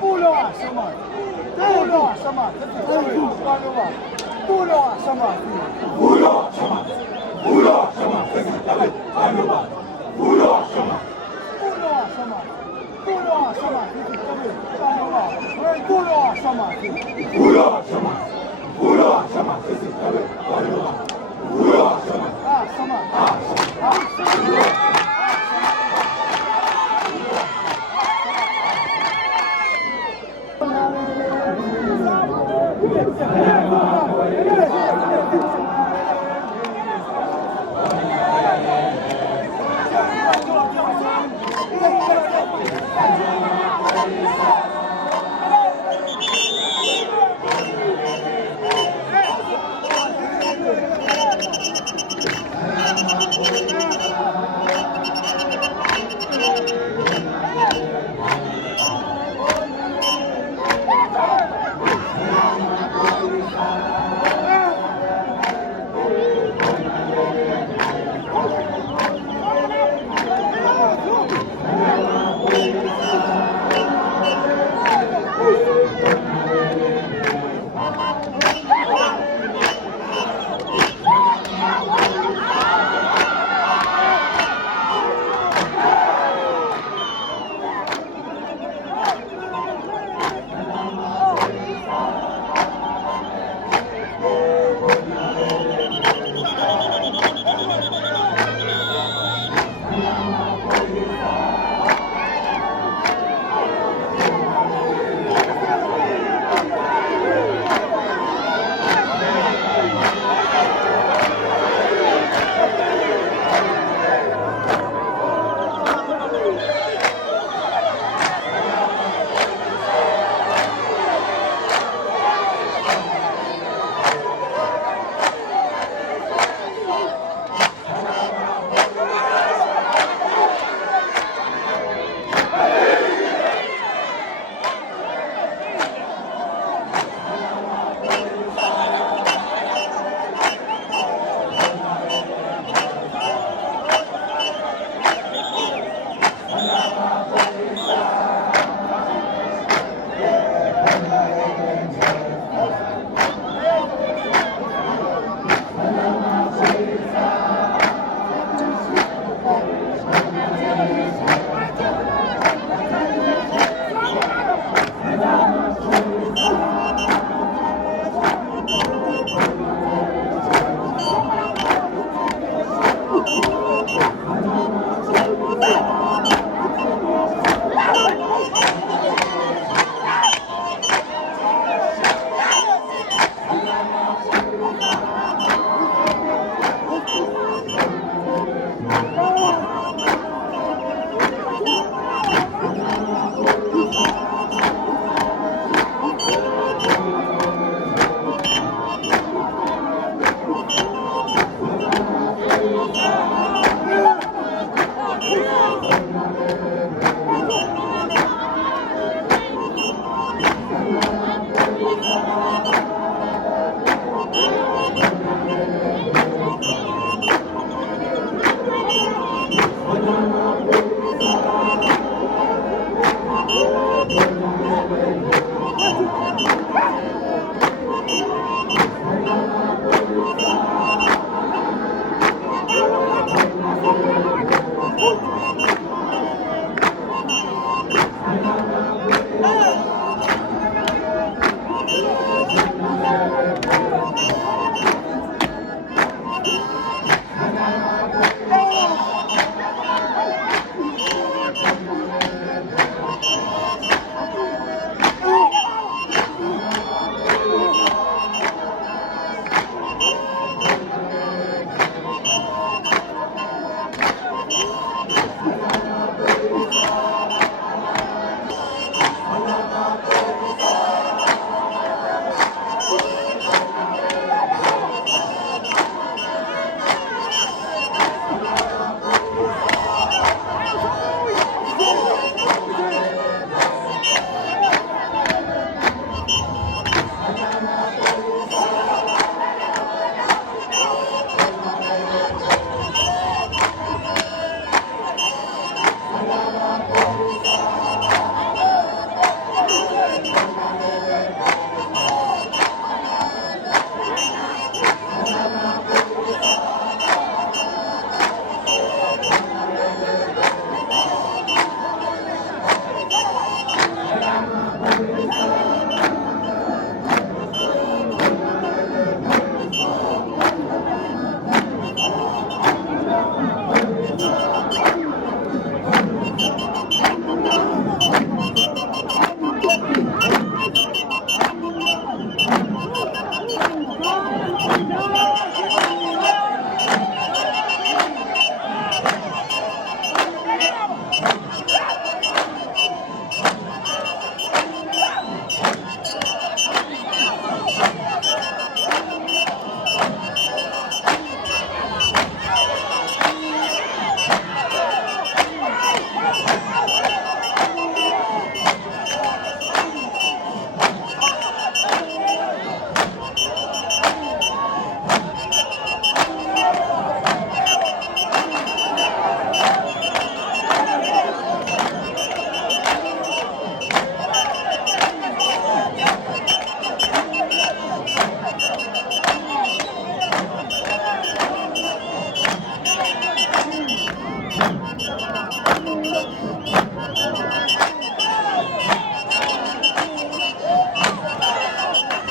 不了啊什么？不了啊什么？这是关了吧？不了啊什么？不了什么？不了什么？这是咱们关了吧？不了什么？不了什么？不了什么？这是咱们关了吧？不了什么？不了什么？不了什么？这是咱们关了吧？不了什么？啊什么？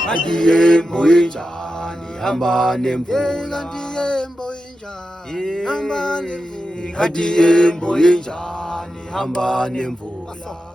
kanti yembo injani hamba nemvula kanti yembo injani hamba nemvula